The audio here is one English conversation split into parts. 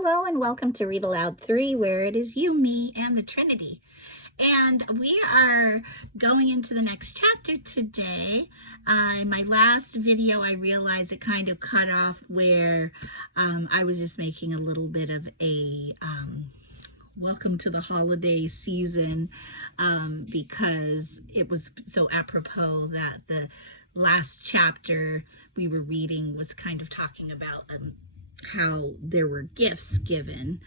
Hello and welcome to Read Aloud 3, where it is you, me, and the Trinity. And we are going into the next chapter today. In my last video, I realized it kind of cut off where I was just making a little bit of a welcome to the holiday season because it was so apropos that the last chapter we were reading was kind of talking about how there were gifts given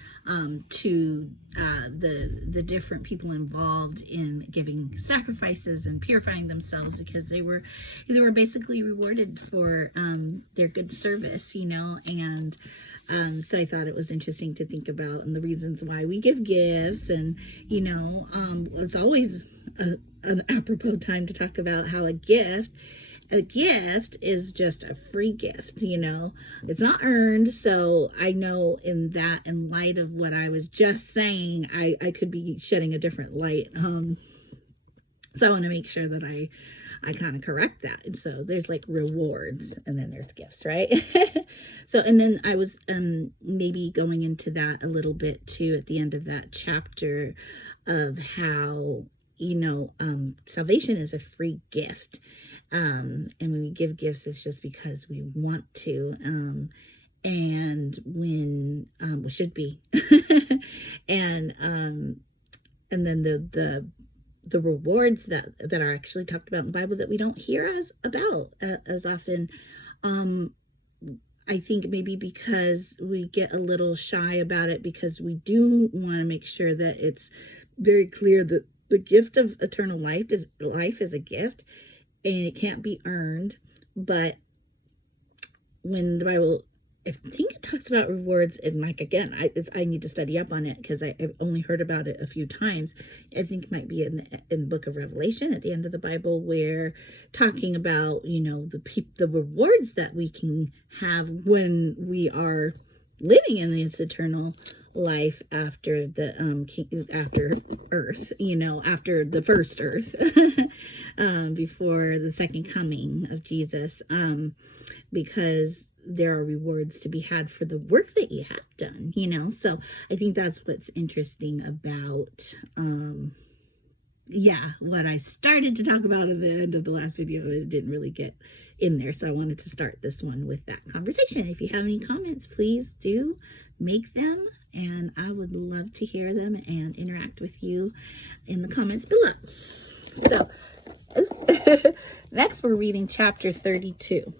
to the different people involved in giving sacrifices and purifying themselves, because they were basically rewarded for their good service, and so I thought it was interesting to think about and the reasons why we give gifts, and it's always an apropos time to talk about how a gift is just a free gift, it's not earned. So I know in light of what I was just saying, I could be shedding a different light. So I want to make sure that I kind of correct that. And so there's like rewards and then there's gifts, right? So, and then I was maybe going into that a little bit too at the end of that chapter of how, salvation is a free gift. And when we give gifts, it's just because we want to, and when, we should be, and then the rewards that are actually talked about in the Bible that we don't hear as often, I think maybe because we get a little shy about it, because we do want to make sure that it's very clear that the gift of eternal life is a gift, and it can't be earned. But when the Bible, I think it talks about rewards, and I need to study up on it because I've only heard about it a few times. I think it might be in the book of Revelation at the end of the Bible, where talking about the rewards that we can have when we are living in this eternal life after after earth, after the first earth, before the second coming of Jesus, because there are rewards to be had for the work that you have done, so I think that's what's interesting about what I started to talk about at the end of the last video. It didn't really get in there, so I wanted to start this one with that conversation. If you have any comments, please do make them, and I would love to hear them and interact with you in the comments below. So, next we're reading chapter 32.